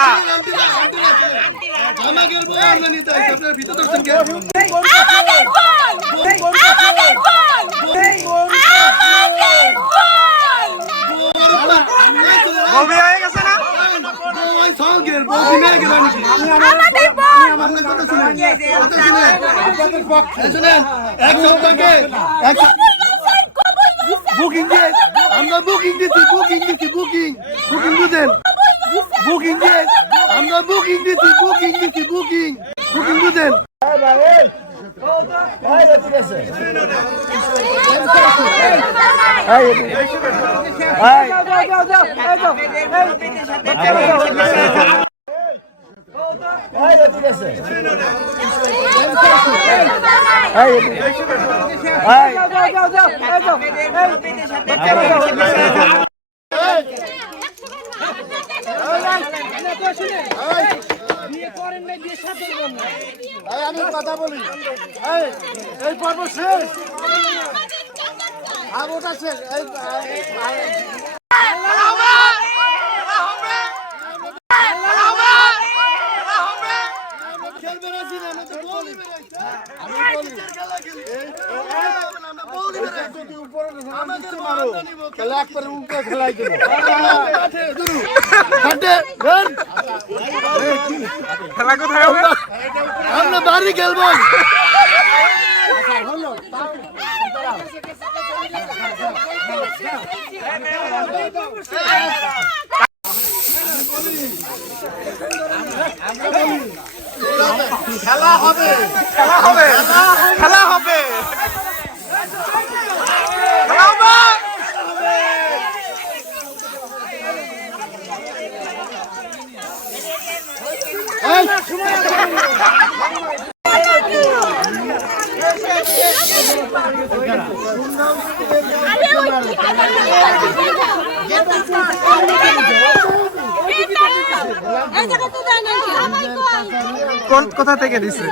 আন্টিরা হয়ে বুকিং দিয়ে আমরা বুকিং দিচ্ছি বুকিং দিচ্ছি বুকিং বুকিং বুঝেন বুকিং দিয়ে আমরা বুকিং দিচ্ছি বুকিং দিচ্ছি বুকিং বুকিং বুঝেন আমি কথা বলি এই এই পর্ব শেষ আর ওটা শেষ এই তাহলে খেলা কোথায় আমরা বাড়ি খেলব খেলা হবে খেলা হবে খেলা হবে এই জায়গা তো যায় না আমার কই কোথা থেকে দিছে?